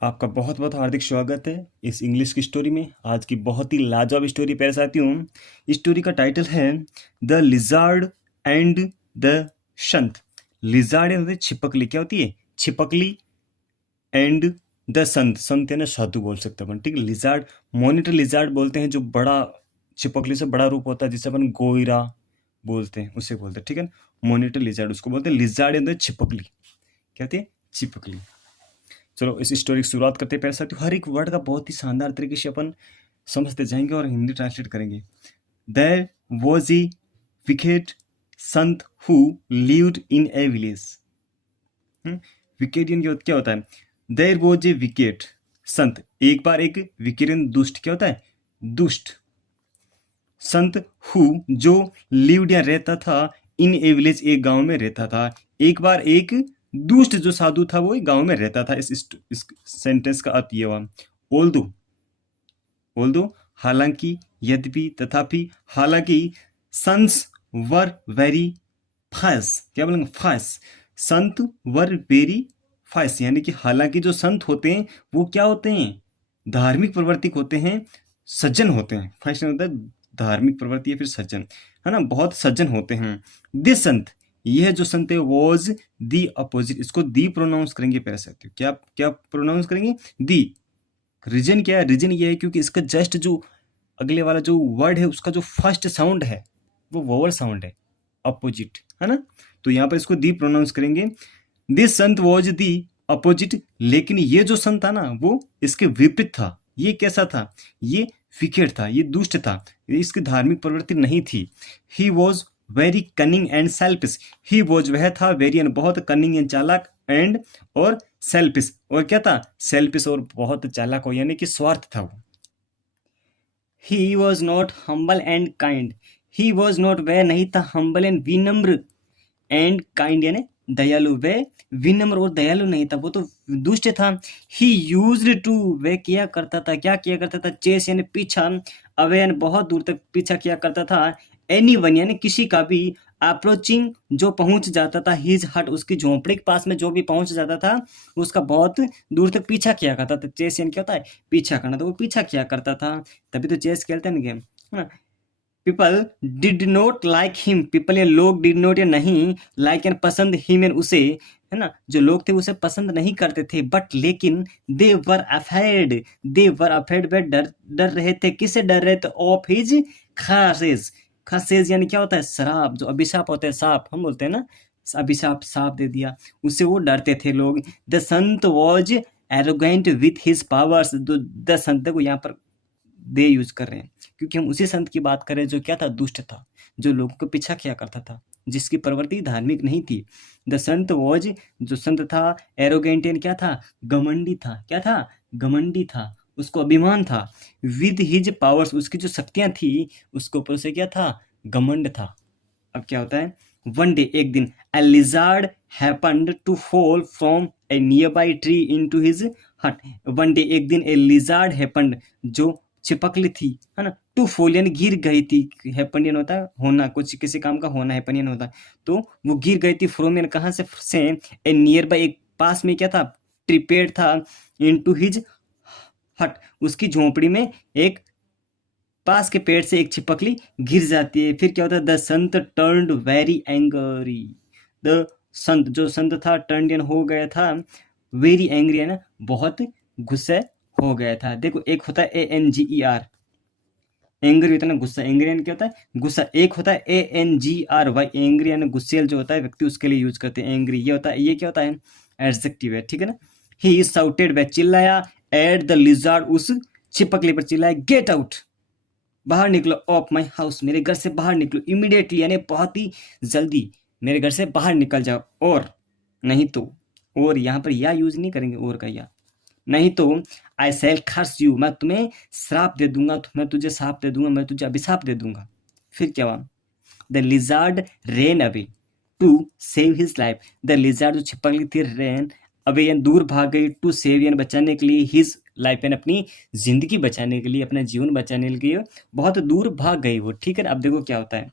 आपका बहुत बहुत हार्दिक स्वागत है इस इंग्लिश की स्टोरी में। आज की बहुत ही लाजवाब स्टोरी पेश आती हूँ। स्टोरी का टाइटल है the lizard and the Sant. Lizard यानी छिपकली, क्या होती है छिपकली, एंड द संत, संत यानी साधु बोल सकते हैं अपन, ठीक है। लिजार्ड, मॉनिटर लिजार्ड बोलते हैं जो बड़ा छिपकली से बड़ा रूप होता है, जिसे अपन गोइरा बोलते हैं, उसे बोलते हैं, ठीक है। मॉनिटर लिजार्ड उसको बोलते हैं। लिजार्ड यानी छिपकली, क्या होती है छिपकली। चलो इस स्टोरी की शुरुआत करते हैं। पहले साथ हर एक वर्ड का बहुत ही शानदार तरीके से अपन समझते जाएंगे और हिंदी ट्रांसलेट करेंगे। There was a wicked saint who lived in a village. विकेटियन क्या होता है? देयर वॉज ए विकेट संत, एक बार एक विकेटियन दुष्ट, क्या होता है दुष्ट संत, हु जो लिव्ड या रहता था, इन ए विलेज एक गांव में रहता था। एक बार एक दुष्ट जो साधु था वो एक गांव में रहता था। इस सेंटेंस का अर्थ ये हुआ ऑल्दो हालांकि, यद्यपि, तथापि, हालांकि, सन्स वर वेरी फास्ट, क्या बोलेंगे fast, Sant were very fast, यानी कि हालांकि जो संत होते हैं वो क्या होते हैं धार्मिक प्रवर्तिक होते हैं, सज्जन होते हैं। फास्ट होता है धार्मिक प्रवृत्ति या फिर सज्जन, है ना, बहुत सज्जन होते हैं। दिस संत, यह जो संत है, वॉज दी अपोजिट, इसको दी प्रोनाउंस करेंगे पहले से। क्या क्या प्रोनाउंस करेंगे दी। रीजन क्या है? रीजन ये है क्योंकि इसका जस्ट जो अगले वाला जो वर्ड है उसका जो फर्स्ट साउंड है वो वोवल साउंड है, अपोजिट, है ना। तो यहाँ पर इसको दी प्रोनाउंस करेंगे। This Sant was the opposite, लेकिन ये जो संत था ना वो इसके विपरीत था। ये कैसा था? ये विकेट था, ये दुष्ट था, इसकी धार्मिक प्रवृत्ति नहीं थी। He was very cunning and selfish, he was वह था, वेरी एंड बहुत, कनिंग एंड चालाक, एंड और सेल्फिश, और क्या था सेल्फिश और बहुत चालाक हो, यानी कि स्वार्थ था वो। He was not humble and kind, he was not वह नहीं था हम्बल एंड विनम्र, एंड काइंड यानी दयालु, वह विनम्र और दयालु नहीं था, वो तो दुष्ट था। ही यूज्ड टू, वह किया करता था, क्या किया करता था? चेस यानी पीछा, अवे यानी बहुत दूर तक पीछा किया करता था, एनीवन यानी किसी का भी, अप्रोचिंग जो पहुंच जाता था, हिज हट उसकी झोंपड़ी के पास में जो भी पहुंच जाता था उसका बहुत दूर तक पीछा किया करता था। चेस यानी क्या होता है पीछा करना, तो वो पीछा किया करता था, तभी तो चेस खेलते हैं गेम, है ना। People did not like him, people या लोग, डिड नॉट या नहीं, लाइक एंड पसंद, हिम एंड उसे, है ना, जो लोग थे उसे पसंद नहीं करते थे, बट लेकिन दे वर अफेड, दे वर अफेड, वे डर डर रहे थे, किससे डर रहे थे? ऑफ हिज खासेज, खासेज यानी क्या होता है शराब, जो अभिशाप होता है, साप हम बोलते हैं ना, अभिशाप, साप दे दिया, उससे वो डरते थे लोग। The Sant was arrogant with his powers, the संत को यहाँ पर दे यूज कर रहे हैं क्योंकि हम उसी संत की बात कर रहे हैं जो क्या था दुष्ट था, जो लोगों को पीछा किया करता था, जिसकी प्रवृत्ति धार्मिक नहीं थी। द संत वॉज, जो संत था, एरोगेंट क्या था घमंडी था, क्या था घमंडी था, उसको अभिमान था। विद हिज पावर्स, उसकी जो शक्तियां थी उसके ऊपर से क्या था घमंड था। अब क्या होता है? वन डे, एक दिन, a lizard happened to fall from a nearby tree into his hut। One day, एक दिन, a lizard happened, जो चिपकली थी, है ना, टू फॉल यानी गिर गई थी, हैपन होता है होना, कुछ किसी काम का होना, हैपन होता है, तो वो गिर गई थी। फ्रॉम यानी कहाँ से ए नियर बाय, एक पास में क्या था ट्री, पेड़ था, इनटू हिज हट, उसकी झोंपड़ी में एक पास के पेड़ से एक छिपकली गिर जाती है। फिर क्या होता है? The Sant turned very angry, the संत, जो संत था, टर्न हो गया था, वेरी एंग्री है ना, बहुत गुस्से हो गया था। देखो एक होता है ANGER, एंग्री होता है ना गुस्सा, एंग्री क्या होता है गुस्सा। एक होता है ANGRY, एंग्री यानी गुस्सेल जो होता है व्यक्ति, उसके लिए यूज करते हैं एंग्री। ये होता है, ये क्या होता है एडजेक्टिव है, ठीक है ना। ही शाउटेड, वह चिल्लाया, एट द लिजार्ड, उस छिपकली पर चिल्लाया, गेट आउट, बाहर निकलो, ऑफ माई हाउस, मेरे घर से बाहर निकलो, इमीडिएटली यानी बहुत ही जल्दी मेरे घर से बाहर निकल जाओ, और नहीं तो, और यहाँ पर या यूज नहीं करेंगे और का या, नहीं तो आई सेल खर्स यू, मैं तुम्हें श्राप दे दूंगा, मैं तुझे श्राप दे दूंगा, मैं तुझे अभिशाप दे दूंगा। फिर क्या हुआ? The lizard ran away to save his life, the lizard जो छिपकली थी, रेन अवे यानी दूर भाग गई, टू सेव यानी बचाने के लिए, हिज लाइफ यानी अपनी जिंदगी बचाने के लिए, अपना जीवन बचाने के लिए बहुत दूर भाग गई वो, ठीक है। अब देखो क्या होता है,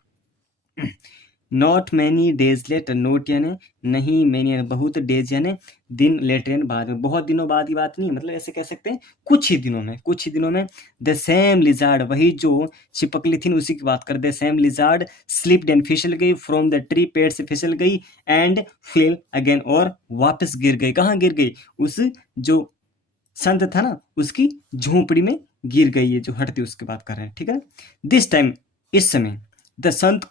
not many days later, note यानी नहीं, मैनी यानी बहुत, डेज यानी दिन, लेटर यानी बाद में, बहुत दिनों बाद की बात नहीं, मतलब ऐसे कह सकते हैं कुछ ही दिनों में, कुछ ही दिनों में। द सेम लिजार्ड, वही जो छिपकली थी उसी की बात कर, the same lizard slipped and फिसल गई फ्रॉम द ट्री, पेड़ से फिसल गई, एंड फेल अगेन, और वापस गिर गई। कहाँ गिर गई? उस जो संत था ना उसकी झोपड़ी में गिर गई है, जो हटती उसकी बात कर रहे हैं, ठीक है। दिस टाइम, इस समय, the Sant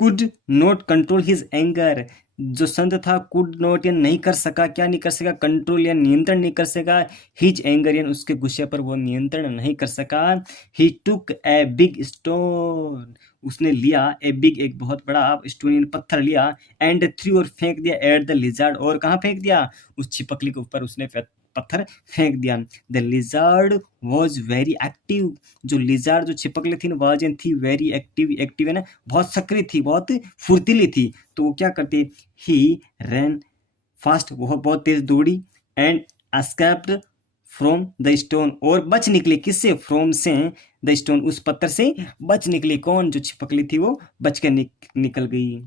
could not control his anger, जो संत था कुड नॉट या नहीं कर सका, क्या नहीं कर सका? कंट्रोल या नियंत्रण नहीं कर सका, हिज एंगर या उसके गुस्से पर वो नियंत्रण नहीं कर सका। ही टुक ए बिग स्टोन, उसने लिया, ए बिग एक बहुत बड़ा स्टोन पत्थर लिया, एंड थ्रू और फेंक दिया, एट द लिजार्ड, और कहाँ फेंक दिया? उस छिपकली के ऊपर उसने पत्थर फेंक दिया। The lizard was very active, जो लिजार्ड जो छिपकली थी वाज एंड थी वेरी एक्टिव, एक्टिव है ना बहुत सक्रिय थी, बहुत फुर्तीली थी। तो वो क्या करती? ही रैन फास्ट, वो बहुत तेज दौड़ी, and escaped from the stone, और बच निकली, किससे? फ्रॉम से, द स्टोन उस पत्थर से बच निकली। कौन? जो छिपकली थी वो बच के निकल गई।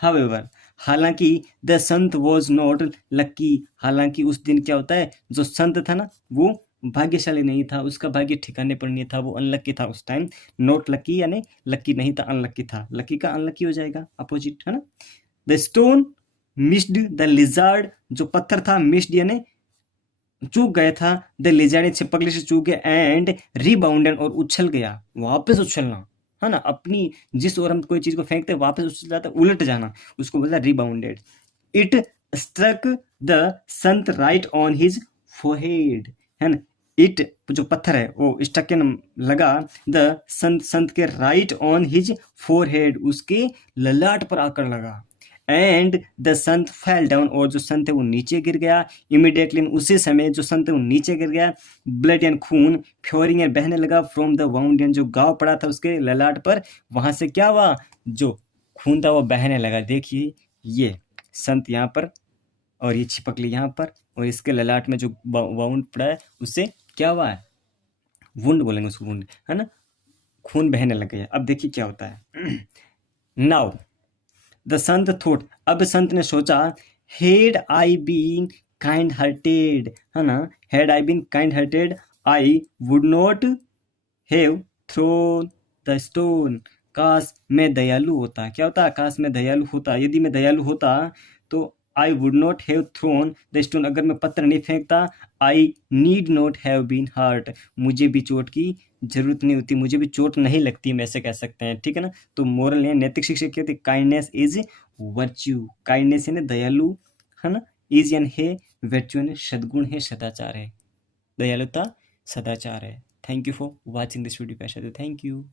हावेवर, हालांकि the Sant was not lucky, हालांकि उस दिन क्या होता है, जो संत था ना वो भाग्यशाली नहीं था, उसका भाग्य ठिकाने पर नहीं था, वो अनलकी था उस टाइम। नॉट लकी यानी लकी नहीं था, अनलकी था। लकी का अनलकी हो जाएगा, अपोजिट है ना। The stone missed the lizard, जो पत्थर था मिस्ड यानी चूक गया था, द लिजार्ड छिपकली से चूक गया, एंड रिबाउंडेड और उछल गया, वापस उछलना है ना, अपनी जिस ओर हम कोई चीज को फेंकते हैं वापस उछल जाता है, उलट जाना, उसको बोलता है rebounded. It struck the Sant right on his forehead, है ना। इट जो पत्थर है वो स्टक लगा, द संत के राइट ऑन हिज फोरहेड, उसके ललाट पर आकर लगा, and the Sant fell down, और जो संत है वो नीचे गिर गया। इमीडिएटली उसी समय जो संत है वो नीचे गिर गया, ब्लड एंड खून फ्योरिंग एंड बहने लगा फ्रॉम द वाउंड, जो घाव पड़ा था उसके ललाट पर, वहां से क्या हुआ? जो खून था वो बहने लगा। देखिए ये संत यहाँ पर और ये छिपकली यहाँ पर, और इसके ललाट में जो वाउंड पड़ा है उससे क्या हुआ है? वुंड बोलेंगे उसको, वुंड है ना, खून बहने लग गया। अब देखिए क्या होता है। नाउ द संत थॉट, अब संत ने सोचा, had I been kind hearted, है ना, had I been kind hearted, I would not have thrown the stone, काश मैं दयालु होता। क्या होता? काश मैं दयालु होता, यदि मैं दयालु होता तो I would not have thrown the stone, अगर मैं पत्थर नहीं फेंकता, I need not have been hurt, मुझे भी चोट की जरूरत नहीं होती, मुझे भी चोट नहीं लगती, हम ऐसे कह सकते हैं, ठीक है ना। तो मोरल है, नैतिक शिक्षा क्या होती है? काइंडनेस इज वर्च्यू, काइंडनेस यानी दयालु, है ना, इज यानी है, वर्च्यू यानी सद्गुण है, सदाचार है, दयालुता सदाचार है। Thank you for watching this video, पैसा, थैंक यू।